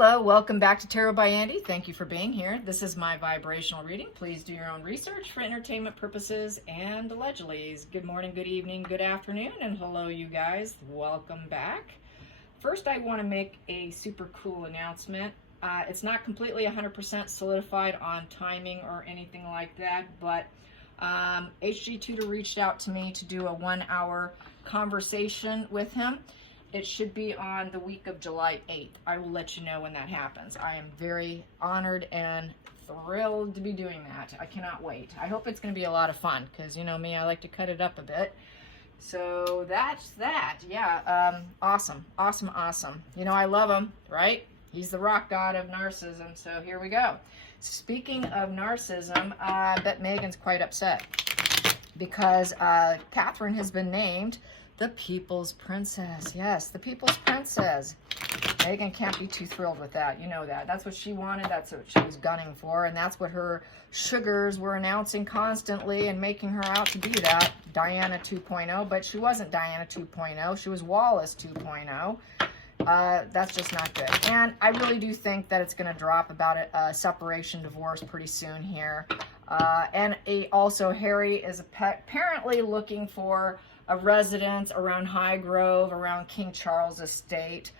Hello, welcome back to Tarot by Andy. Thank you for being here. This is my vibrational reading. Please do your own research for entertainment purposes and allegedly. Good morning, good evening, good afternoon, and hello you guys. Welcome back. First, I want to make a super cool announcement. It's not completely 100% solidified on timing or anything like that, but HG Tutor reached out to me to do a 1-hour conversation with him. It should be on the week of July 8th. I will let you know when that happens. I am very honored and thrilled to be doing that. I cannot wait. I hope it's going to be a lot of fun because, you know me, I like to cut it up a bit. So that's that. Yeah, awesome. You know, I love him, right? He's the rock god of narcissism, so here we go. Speaking of narcissism, I bet Megan's quite upset because Cathrine has been named the People's Princess. Yes, the People's Princess. Megan can't be too thrilled with that. You know that. That's what she wanted. That's what she was gunning for. And that's what her sugars were announcing constantly and making her out to be that. Diana 2.0. But she wasn't Diana 2.0. She was Wallace 2.0. That's just not good. And I really do think that it's going to drop about a separation, divorce pretty soon here. And also, Harry is apparently looking for a residence around High Grove, around King Charles Estate.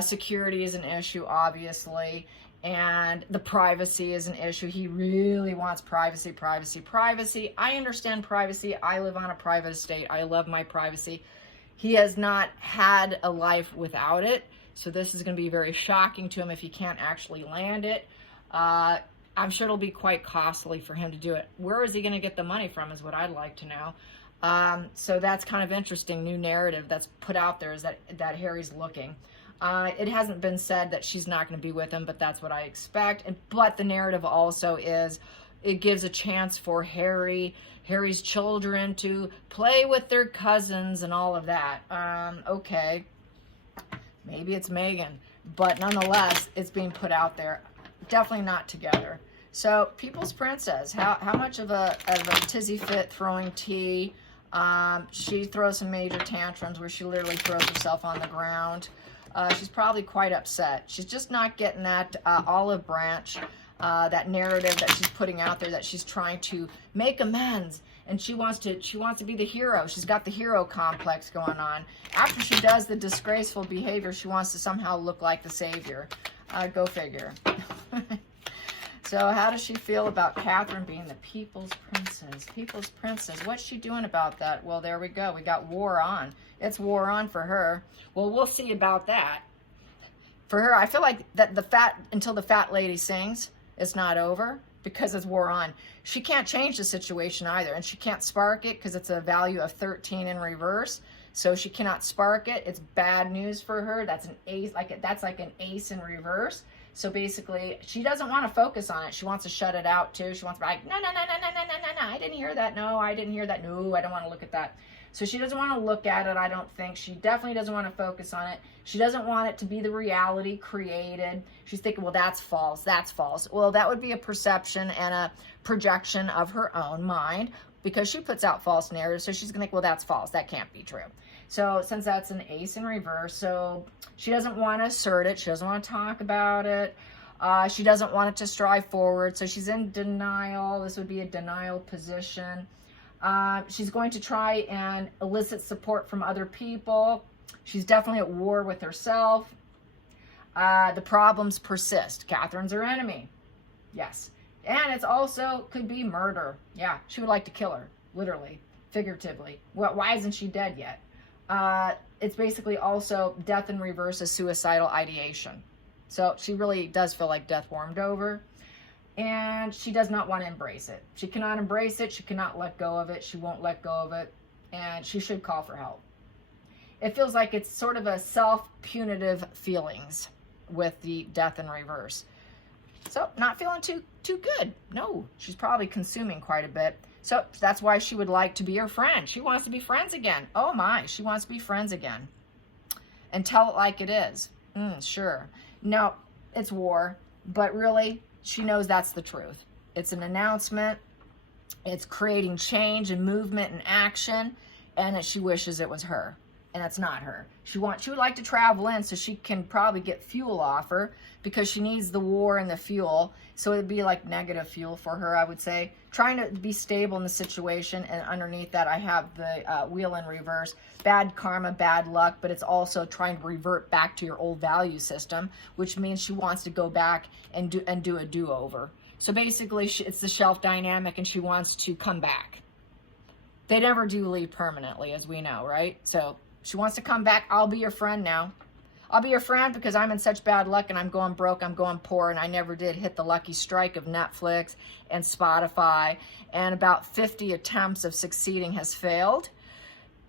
Security is an issue, obviously, and the privacy is an issue. He really wants privacy. I understand privacy. I live on a private estate. I love my privacy. He has not had a life without it, so this is going to be very shocking to him if he can't actually land it. I'm sure it'll be quite costly for him to do it. Where is he going to get the money from is what I'd like to know. So that's kind of interesting. New narrative that's put out there is that Harry's looking. It hasn't been said that she's not going to be with him, but that's what I expect. But the narrative also is it gives a chance for Harry's children to play with their cousins and all of that. Okay, maybe it's Megan, but nonetheless, it's being put out there. Definitely not together. So, People's Princess, how much of a tizzy fit throwing tea? She throws some major tantrums where she literally throws herself on the ground. She's probably quite upset. She's just not getting that olive branch, that narrative that she's putting out there, that she's trying to make amends. And she wants to be the hero. She's got the hero complex going on. After she does the disgraceful behavior, she wants to somehow look like the savior. Go figure. So how does she feel about Cathrine being the People's Princess? People's Princess. What's she doing about that? Well, there we go. We got war on. It's war on for her. Well, we'll see about that. For her, I feel like that until the fat lady sings, it's not over because it's war on. She can't change the situation either, and she can't spark it because it's a value of 13 in reverse. So she cannot spark it. It's bad news for her. That's an ace. That's like an ace in reverse. So basically, she doesn't want to focus on it. She wants to shut it out too. She wants to be like, no, I didn't hear that. No, I didn't hear that. No, I don't want to look at that. So she doesn't want to look at it, I don't think. She definitely doesn't want to focus on it. She doesn't want it to be the reality created. She's thinking, well, that's false. That's false. Well, that would be a perception and a projection of her own mind because she puts out false narratives. So she's going to think, well, that's false. That can't be true. So since that's an ace in reverse, so she doesn't want to assert it. She doesn't want to talk about it. She doesn't want it to strive forward. So she's in denial. This would be a denial position. She's going to try and elicit support from other people. She's definitely at war with herself. The problems persist. Catherine's her enemy. Yes. And it's also could be murder. Yeah, she would like to kill her, literally, figuratively. Well, why isn't she dead yet? It's basically also death in reverse, a suicidal ideation. So she really does feel like death warmed over. And she does not want to embrace it. She cannot embrace it. She cannot let go of it. She won't let go of it. And she should call for help. It feels like it's sort of a self-punitive feelings with the death in reverse. So not feeling too good. No, she's probably consuming quite a bit. So that's why she would like to be her friend. She wants to be friends again. Oh my, she wants to be friends again. And tell it like it is. Sure. No, it's war. But really, she knows that's the truth. It's an announcement. It's creating change and movement and action. And that she wishes it was her. and it's not her. She would like to travel in so she can probably get fuel off her, because she needs the war and the fuel. So it'd be like negative fuel for her, I would say. Trying to be stable in the situation, and underneath that I have the wheel in reverse. Bad karma, bad luck, but it's also trying to revert back to your old value system, which means she wants to go back and do a do-over. So basically, it's the shelf dynamic, and she wants to come back. They never do leave permanently, as we know, right? So she wants to come back. I'll be your friend now. I'll be your friend because I'm in such bad luck and I'm going broke, I'm going poor, and I never did hit the lucky strike of Netflix and Spotify, and about 50 attempts of succeeding has failed.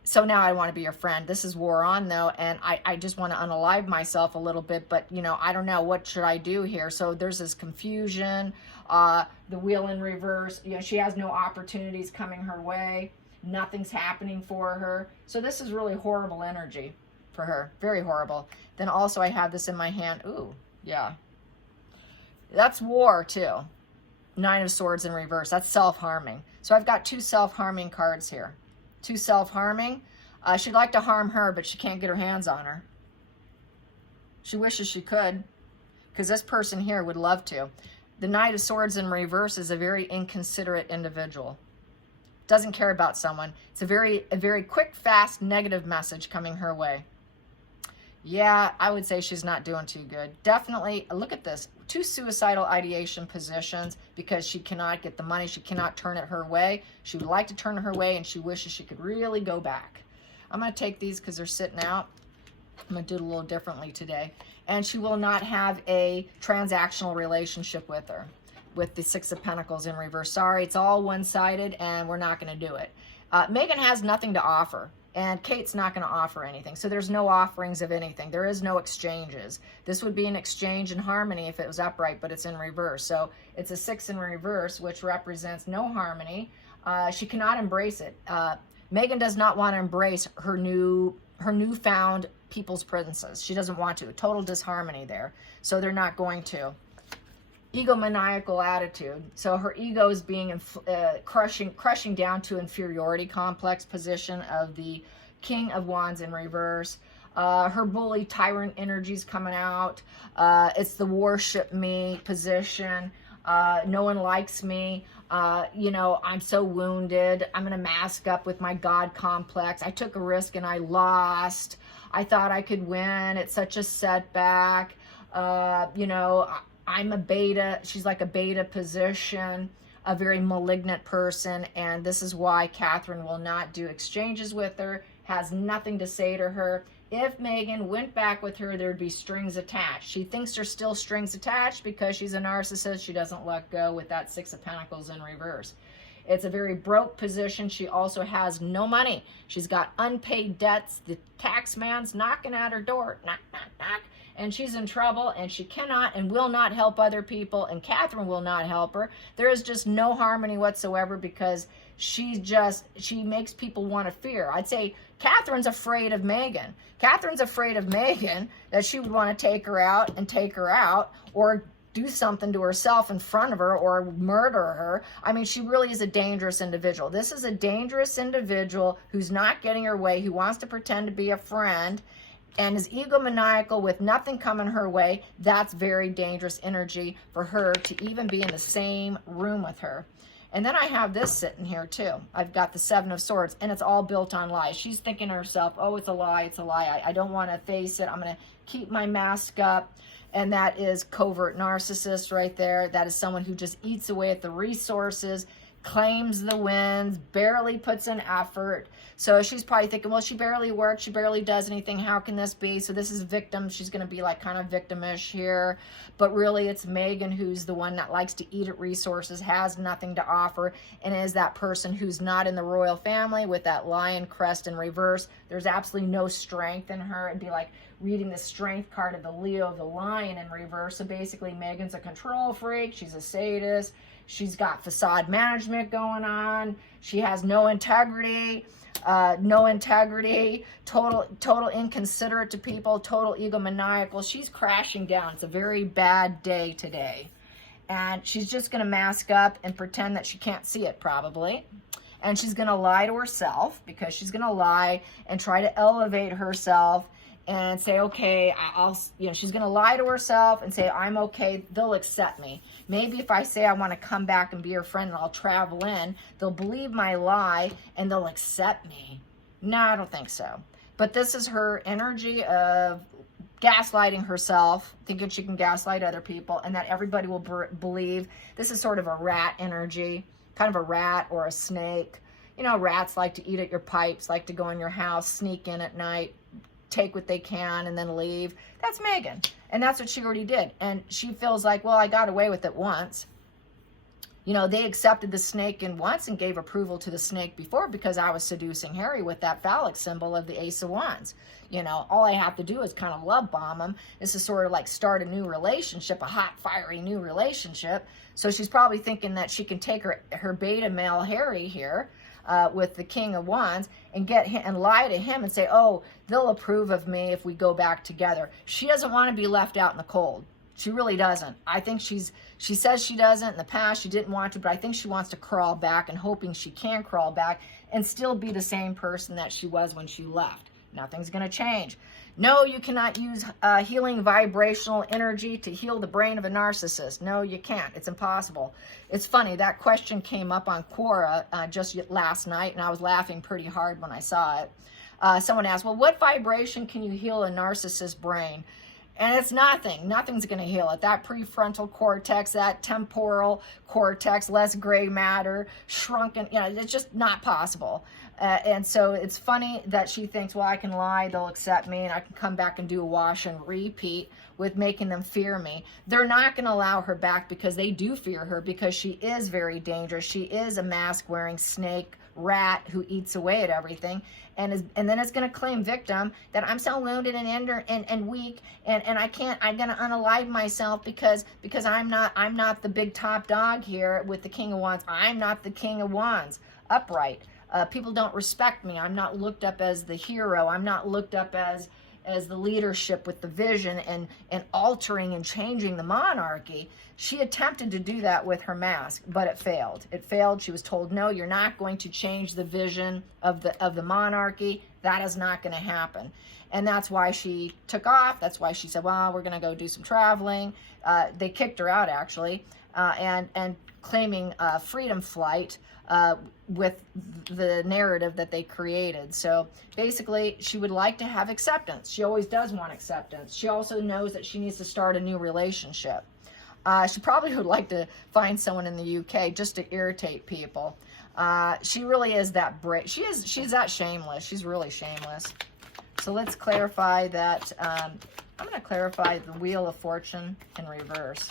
So now I want to be your friend. This is war on, though, and I just want to unalive myself a little bit, but, you know, I don't know. What should I do here? So there's this confusion, the wheel in reverse. You know, she has no opportunities coming her way. Nothing's happening for her. So this is really horrible energy for her. Very horrible. Then also I have this in my hand. Ooh, yeah. That's war, too. 9 of Swords in reverse. That's self-harming. So I've got 2 self-harming cards here. 2 self-harming. She'd like to harm her, but she can't get her hands on her. She wishes she could, because this person here would love to. The Knight of Swords in reverse is a very inconsiderate individual. Doesn't care about someone. It's a very quick, fast, negative message coming her way. Yeah, I would say she's not doing too good. Definitely, look at this. 2 suicidal ideation positions, because she cannot get the money. She cannot turn it her way. She would like to turn it her way, and she wishes she could really go back. I'm going to take these because they're sitting out. I'm going to do it a little differently today. And she will not have a transactional relationship with her, with the 6 of Pentacles in reverse. Sorry, it's all one-sided, and we're not going to do it. Megan has nothing to offer, and Kate's not going to offer anything. So there's no offerings of anything. There is no exchanges. This would be an exchange in harmony if it was upright, but it's in reverse. So it's a 6 in reverse, which represents no harmony. She cannot embrace it. Megan does not want to embrace her newfound people's princess. She doesn't want to. Total disharmony there. So they're not going to. Egomaniacal attitude. So her ego is being crushing down to inferiority complex position of the King of Wands in reverse. Her bully tyrant energies coming out. It's the worship me position. No one likes me. You know, I'm so wounded. I'm going to mask up with my God complex. I took a risk and I lost. I thought I could win. It's such a setback. You know, I'm a beta. She's like a beta position, a very malignant person. And this is why Cathrine will not do exchanges with her, has nothing to say to her. If Megan went back with her, there'd be strings attached. She thinks there's still strings attached because she's a narcissist. She doesn't let go with that 6 of Pentacles in reverse. It's a very broke position. She also has no money. She's got unpaid debts. The tax man's knocking at her door. Knock, knock, knock. And she's in trouble, and she cannot and will not help other people, and Cathrine will not help her. There is just no harmony whatsoever because she makes people want to fear. I'd say Catherine's afraid of Megan. Catherine's afraid of Megan, that she would want to take her out, or do something to herself in front of her, or murder her. I mean, she really is a dangerous individual. This is a dangerous individual who's not getting her way, who wants to pretend to be a friend, and is egomaniacal with nothing coming her way. That's very dangerous energy for her to even be in the same room with her. And then I have this sitting here too. I've got the 7 of Swords, and it's all built on lies. She's thinking to herself, oh, it's a lie, it's a lie. I don't want to face it. I'm going to keep my mask up. And that is covert narcissist right there. That is someone who just eats away at the resources, claims the wins, barely puts in effort. So she's probably thinking, well, she barely works, she barely does anything. How can this be? So this is victim. She's going to be like kind of victimish here. But really it's Megan who's the one that likes to eat at resources, has nothing to offer, and is that person who's not in the royal family with that lion crest in reverse. There's absolutely no strength in her. It'd be like reading the strength card of the Leo, the lion in reverse. So basically Megan's a control freak. She's a sadist. She's got facade management going on. She has no integrity. Total inconsiderate to people, total egomaniacal. She's crashing down. It's a very bad day today. And she's just going to mask up and pretend that she can't see it probably. And she's going to lie to herself, because she's going to lie and try to elevate herself and say, okay, she's going to lie to herself and say, I'm okay, they'll accept me. Maybe if I say I want to come back and be her friend and I'll travel in, they'll believe my lie and they'll accept me. No, I don't think so. But this is her energy of gaslighting herself, thinking she can gaslight other people, and that everybody will believe. This is sort of a rat energy, kind of a rat or a snake. You know, rats like to eat at your pipes, like to go in your house, sneak in at night, take what they can, and then leave. That's Megan. And that's what she already did. And she feels like, well, I got away with it once. You know, they accepted the snake in once and gave approval to the snake before, because I was seducing Harry with that phallic symbol of the Ace of Wands. You know, all I have to do is kind of love bomb him. This is sort of like start a new relationship, a hot, fiery new relationship. So she's probably thinking that she can take her beta male Harry here, with the King of Wands, and get him and lie to him and say, oh, they'll approve of me if we go back together. She doesn't want to be left out in the cold. She really doesn't. I think she says she doesn't. In the past, she didn't want to, but I think she wants to crawl back, and hoping she can crawl back and still be the same person that she was when she left. Nothing's going to change. No, you cannot use healing vibrational energy to heal the brain of a narcissist. No, you can't. It's impossible. It's funny, that question came up on Quora just last night, and I was laughing pretty hard when I saw it. Someone asked, well, what vibration can you heal a narcissist's brain? And it's nothing. Nothing's going to heal it. That prefrontal cortex, that temporal cortex, less gray matter, shrunken, you know, it's just not possible. And so it's funny that she thinks, well, I can lie, they'll accept me, and I can come back and do a wash and repeat with making them fear me. They're not going to allow her back, because they do fear her, because she is very dangerous. She is a mask-wearing snake rat who eats away at everything, and then it's going to claim victim that I'm so wounded and weak, and I'm going to unalive myself because I'm not the big top dog here with the King of Wands. I'm not the King of Wands upright. People don't respect me. I'm not looked up as the hero. I'm not looked up as the leadership with the vision and altering and changing the monarchy. She attempted to do that with her mask, but it failed. It failed. She was told, no, you're not going to change the vision of the monarchy. That is not going to happen. And that's why she took off. That's why she said, well, we're going to go do some traveling. They kicked her out, actually, and claiming freedom flight with the narrative that they created. So basically, she would like to have acceptance. She always does want acceptance. She also knows that she needs to start a new relationship. She probably would like to find someone in the UK just to irritate people. She really is that brave. She's that shameless. She's really shameless. So let's clarify that. I'm going to clarify the Wheel of Fortune in reverse.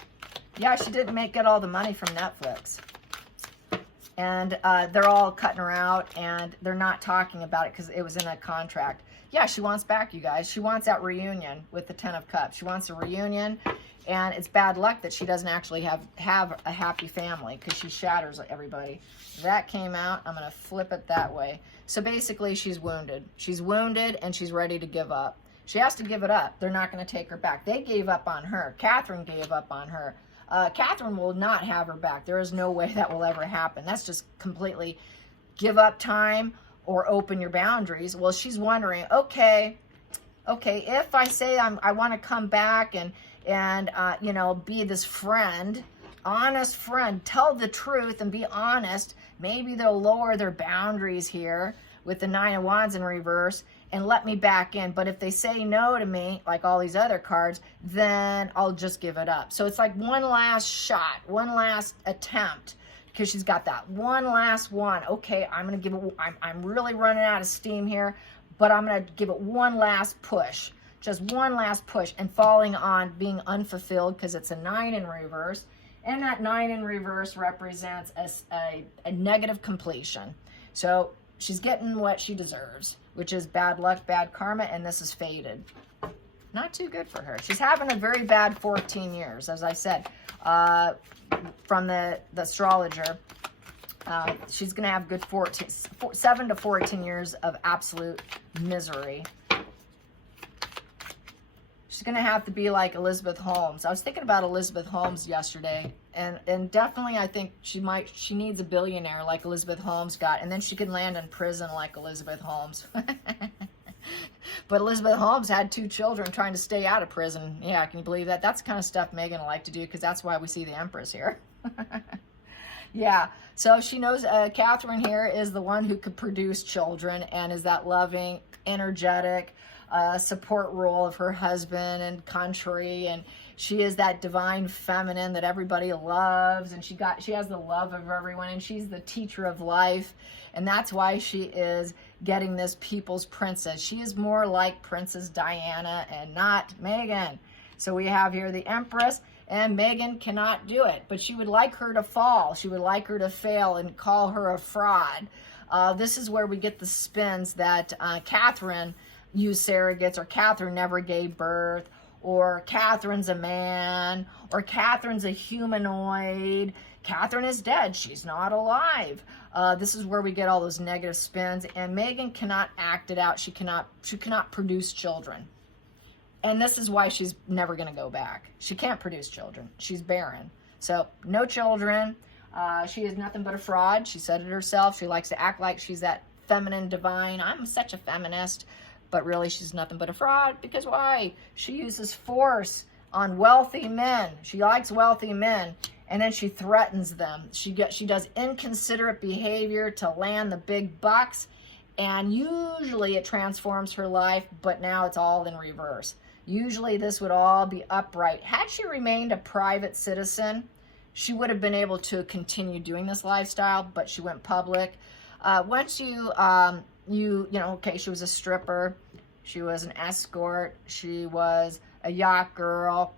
Yeah, she didn't get all the money from Netflix. And they're all cutting her out, and they're not talking about it because it was in a contract. Yeah, she wants back, you guys. She wants that reunion with the Ten of Cups. She wants a reunion, and it's bad luck that she doesn't actually have a happy family, because she shatters everybody. That came out. I'm going to flip it that way. So basically, she's wounded. She's wounded, and she's ready to give up. She has to give it up. They're not going to take her back. They gave up on her. Cathrine gave up on her. Cathrine will not have her back. There is no way that will ever happen. That's just completely give up time or open your boundaries. Well, she's wondering, okay, if I say I want to come back and you know, be this friend, honest friend, tell the truth and be honest, maybe they'll lower their boundaries here with the Nine of Wands in reverse and let me back in. But if they say no to me, like all these other cards, then I'll just give it up. So it's like one last shot, one last attempt, because she's got that one last one. Okay, I'm going to give it, I'm really running out of steam here, but I'm going to give it one last push, just one last push, and falling on being unfulfilled, because it's a 9 in reverse. And that 9 in reverse represents a negative completion. So she's getting what she deserves, which is bad luck, bad karma, and this is fated. Not too good for her. She's having a very bad 14 years, as I said, from the astrologer. She's going to have good 7 to 14 years of absolute misery. She's going to have to be like Elizabeth Holmes. I was thinking about Elizabeth Holmes yesterday, and definitely I think she needs a billionaire like Elizabeth Holmes got, and then she could land in prison like Elizabeth Holmes. But Elizabeth Holmes had 2 children trying to stay out of prison. Yeah, can you believe that? That's the kind of stuff Megan will like to do, because that's why we see the Empress here. Yeah, so she knows Cathrine here is the one who could produce children and is that loving, energetic, support role of her husband and country, and she is that divine feminine that everybody loves, and she has the love of everyone, and she's the teacher of life, and that's why she is getting this people's princess. She is more like Princess Diana and not Meghan. So we have here the Empress, and Meghan cannot do it, but she would like her to fall. She would like her to fail and call her a fraud. This is where we get the spins that Cathrine used surrogates, or Cathrine never gave birth, or Catherine's a man, or Catherine's a humanoid. Cathrine is dead. She's not alive. This is where we get all those negative spins, and Meghan cannot act it out. She cannot produce children. And this is why she's never going to go back. She can't produce children. She's barren. So no children. She is nothing but a fraud. She said it herself. She likes to act like she's that feminine divine. I'm such a feminist. But really, she's nothing but a fraud. Because why? She uses force on wealthy men. She likes wealthy men. And then she threatens them. She does inconsiderate behavior to land the big bucks. And usually it transforms her life. But now it's all in reverse. Usually this would all be upright. Had she remained a private citizen, she would have been able to continue doing this lifestyle, but she went public. Once you know, okay, she was a stripper, she was an escort, she was a yacht girl.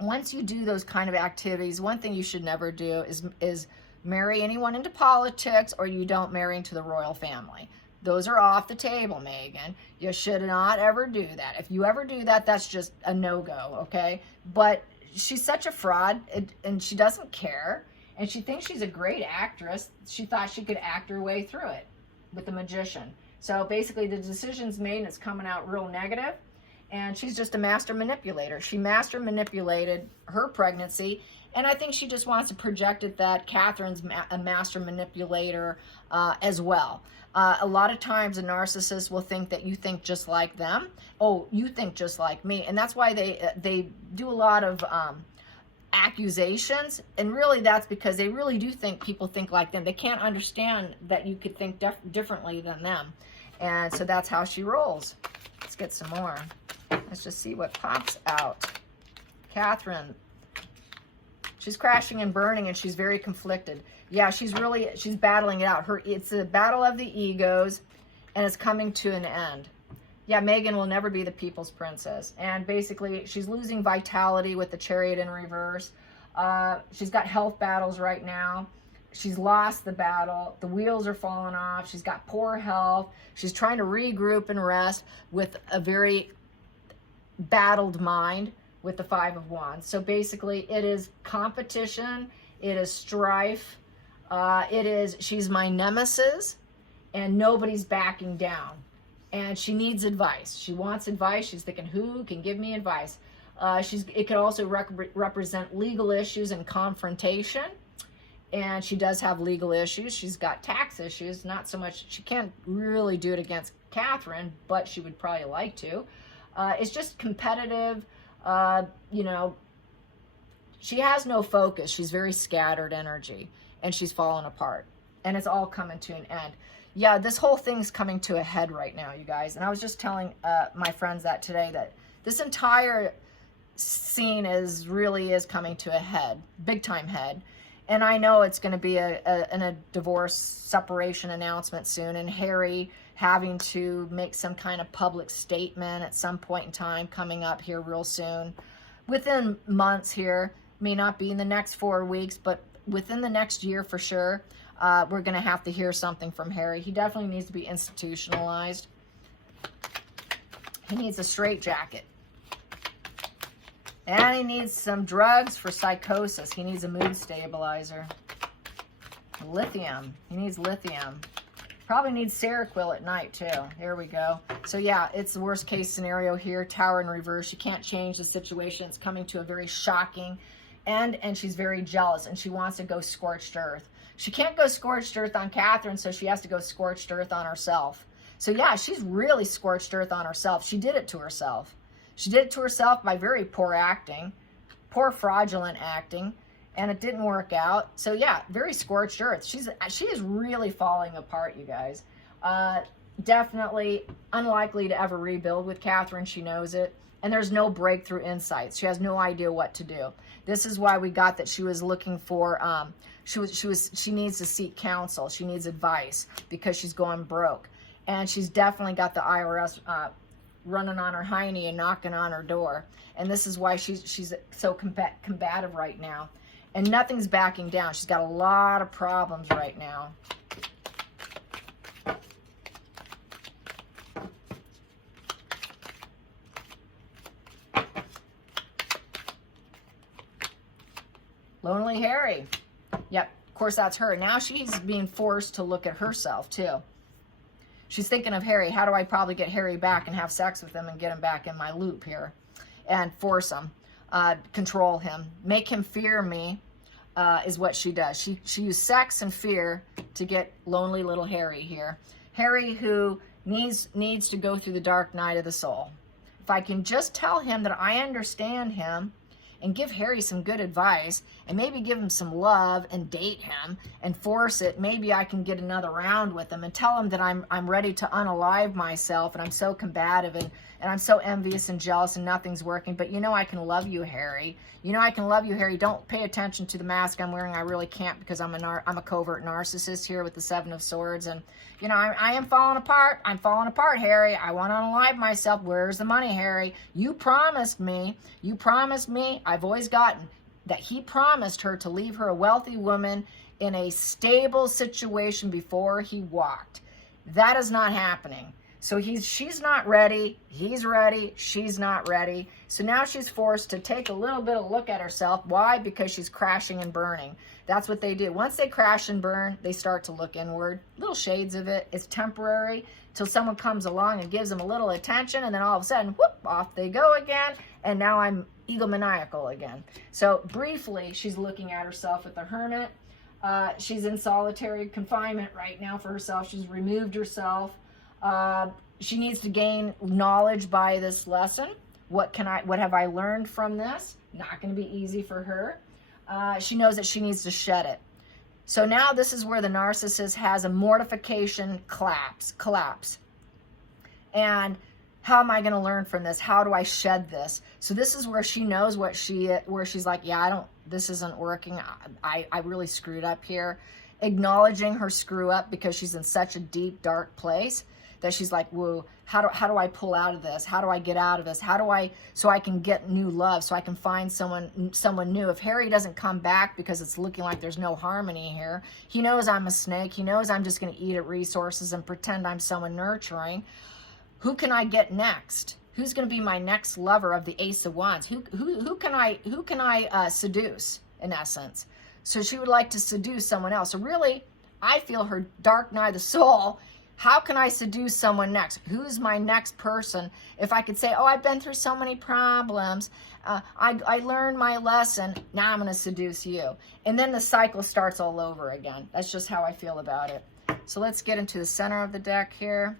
Once you do those kind of activities, one thing you should never do is marry anyone into politics, or you don't marry into the royal family. Those are off the table, Meghan. You should not ever do that. If you ever do that, that's just a no-go, okay? But she's such a fraud, and she doesn't care, and she thinks she's a great actress. She thought she could act her way through it with The Magician. So basically, the decision's made, and it's coming out real negative, and she's just a master manipulator. She master manipulated her pregnancy, and I think she just wants to project it that Catherine's a master manipulator as well. A lot of times a narcissist will think that you think just like them. Oh, you think just like me. And that's why they do a lot of accusations. And really that's because they really do think people think like them. They can't understand that you could think differently than them. And so that's how she rolls. Let's get some more. Let's just see what pops out. Cathrine. She's crashing and burning, and she's very conflicted. Yeah, she's battling it out. It's a battle of the egos, and it's coming to an end. Yeah, Meghan will never be the people's princess. And basically, she's losing vitality with the Chariot in reverse. She's got health battles right now. She's lost the battle. The wheels are falling off. She's got poor health. She's trying to regroup and rest with a very battled mind with the Five of Wands. So basically, it is competition. It is strife. She's my nemesis, and nobody's backing down. And she needs advice. She wants advice. She's thinking, who can give me advice? It could also represent legal issues and confrontation. And she does have legal issues. She's got tax issues. Not so much. She can't really do it against Cathrine, but she would probably like to. It's just competitive. You know, she has no focus. She's very scattered energy, and she's fallen apart, and it's all coming to an end. Yeah, this whole thing's coming to a head right now, you guys. And I was just telling my friends that today, that this entire scene really is coming to a head, big time head. And I know it's going to be a divorce separation announcement soon, and Harry having to make some kind of public statement at some point in time coming up here real soon. Within months here, may not be in the next 4 weeks, but within the next year for sure, we're going to have to hear something from Harry. He definitely needs to be institutionalized. He needs a straitjacket. And he needs some drugs for psychosis. He needs a mood stabilizer. Lithium. He needs lithium. Probably needs Seroquel at night too. There we go. So yeah, it's the worst case scenario here. Tower in reverse. You can't change the situation. It's coming to a very shocking end, and she's very jealous, and she wants to go scorched earth. She can't go scorched earth on Cathrine, so she has to go scorched earth on herself. So yeah, she's really scorched earth on herself. She did it to herself. She did it to herself by very poor acting, poor fraudulent acting, and it didn't work out. So yeah, very scorched earth. She is really falling apart, you guys. Definitely unlikely to ever rebuild with Cathrine. She knows it. And there's no breakthrough insights. She has no idea what to do. This is why we got that she was looking for, she needs to seek counsel. She needs advice because she's going broke. And she's definitely got the IRS running on her hiney and knocking on her door. And this is why she's so combative right now. And nothing's backing down. She's got a lot of problems right now. Lonely Harry. Yep, of course that's her. Now she's being forced to look at herself too. She's thinking of Harry. How do I probably get Harry back and have sex with him and get him back in my loop here? And force him. Control him. Make him fear me. Is what she does. She used sex and fear to get lonely little Harry here. Harry who needs to go through the dark night of the soul. If I can just tell him that I understand him and give Harry some good advice and maybe give him some love and date him and force it, maybe I can get another round with him and tell him that I'm ready to unalive myself and I'm so combative and I'm so envious and jealous and nothing's working. But you know I can love you, Harry. You know I can love you, Harry. Don't pay attention to the mask I'm wearing. I really can't because I'm a covert narcissist here with the Seven of Swords. And, you know, I am falling apart. I'm falling apart, Harry. I want to unalive myself. Where's the money, Harry? You promised me. You promised me. I've always gotten that he promised her to leave her a wealthy woman in a stable situation before he walked. That is not happening. So she's not ready, he's ready, she's not ready. So now she's forced to take a little bit of look at herself. Why? Because she's crashing and burning. That's what they do. Once they crash and burn, they start to look inward. Little shades of it. It's temporary till someone comes along and gives them a little attention, and then all of a sudden, whoop, off they go again, and now I'm egomaniacal again. So briefly, she's looking at herself with the Hermit. She's in solitary confinement right now for herself. She's removed herself. She needs to gain knowledge by this lesson. What have I learned from this? Not going to be easy for her. She knows that she needs to shed it. So now this is where the narcissist has a mortification collapse. And how am I going to learn from this? How do I shed this? So this is where she knows where she's like, yeah, this isn't working. I really screwed up here. Acknowledging her screw up because she's in such a deep, dark place that she's like, whoa, how do I pull out of this? How do I get out of this? So I can get new love, so I can find someone new. If Harry doesn't come back because it's looking like there's no harmony here, he knows I'm a snake. He knows I'm just going to eat at resources and pretend I'm someone nurturing. Who can I get next? Who's going to be my next lover of the Ace of Wands? Who can I seduce, in essence? So she would like to seduce someone else. So really, I feel her dark night of the soul. How can I seduce someone next? Who's my next person? If I could say, oh, I've been through so many problems. I learned my lesson. Now I'm going to seduce you. And then the cycle starts all over again. That's just how I feel about it. So let's get into the center of the deck here.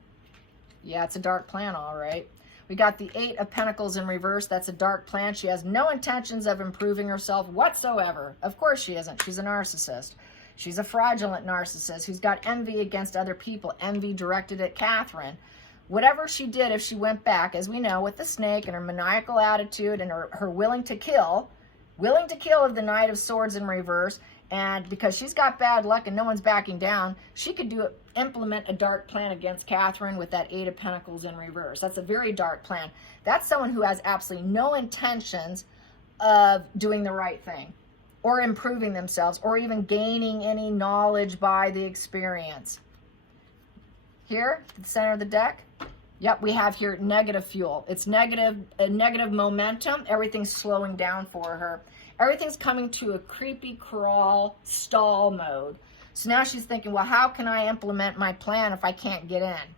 Yeah, it's a dark plan, all right. We got the Eight of Pentacles in reverse. That's a dark plan. She has no intentions of improving herself whatsoever. Of course she isn't. She's a narcissist. She's a fraudulent narcissist who's got envy against other people, envy directed at Cathrine. Whatever she did, if she went back, as we know, with the snake and her maniacal attitude and her willing to kill of the Knight of Swords in reverse, and because she's got bad luck and no one's backing down, she could implement a dark plan against Cathrine with that Eight of Pentacles in reverse. That's a very dark plan. That's someone who has absolutely no intentions of doing the right thing, or improving themselves, or even gaining any knowledge by the experience. Here, at the center of the deck, yep, we have here negative fuel. It's negative momentum. Everything's slowing down for her. Everything's coming to a creepy crawl stall mode. So now she's thinking, well, how can I implement my plan if I can't get in?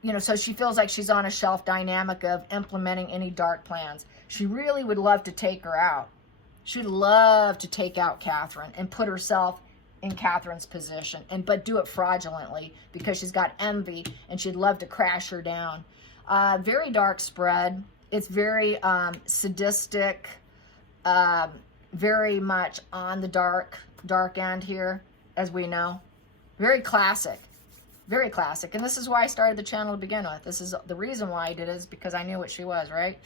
You know, so she feels like she's on a shelf dynamic of implementing any dark plans. She really would love to take her out. She'd love to take out Cathrine and put herself in Cathrine's position, but do it fraudulently because she's got envy and she'd love to crash her down. Very dark spread. It's very sadistic, very much on the dark end here, as we know. Very classic. Very classic. And this is why I started the channel to begin with. This is the reason why I did it, is because I knew what she was, right?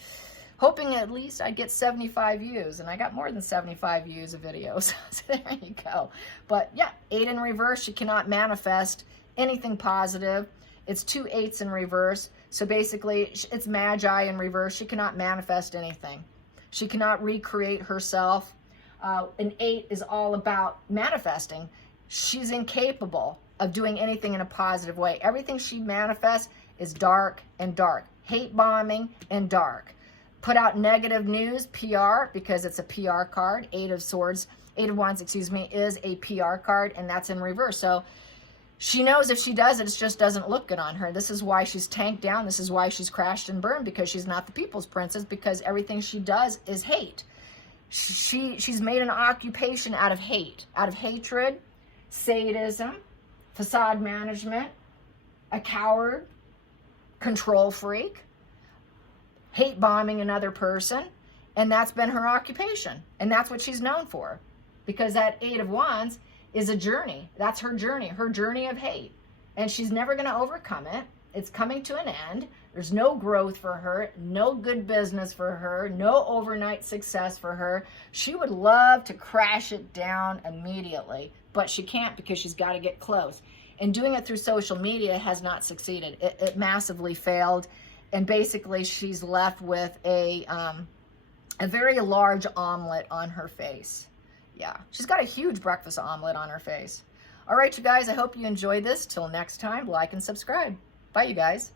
Hoping at least I'd get 75 views. And I got more than 75 views of videos. So there you go. But yeah, 8 in reverse. She cannot manifest anything positive. It's 2 8s in reverse. So basically, it's Magi in reverse. She cannot manifest anything. She cannot recreate herself. An 8 is all about manifesting. She's incapable of doing anything in a positive way. Everything she manifests is dark and dark. Hate bombing and dark. Put out negative news, PR, because it's a PR card. 8 of Wands, excuse me, is a PR card, and that's in reverse. So she knows if she does it, it just doesn't look good on her. This is why she's tanked down. This is why she's crashed and burned, because she's not the people's princess, because everything she does is hate. She's made an occupation out of hate, out of hatred, sadism, facade management, a coward, control freak, hate bombing another person, and that's been her occupation. And that's what she's known for, because that 8 of Wands is a journey. That's her journey of hate. And she's never going to overcome it. It's coming to an end. There's no growth for her, no good business for her, no overnight success for her. She would love to crash it down immediately, but she can't, because she's got to get close. And doing it through social media has not succeeded. It massively failed. And basically she's left with a very large omelet on her face. Yeah, she's got a huge breakfast omelet on her face. All right, you guys, I hope you enjoyed this. Till next time, like and subscribe. Bye, you guys.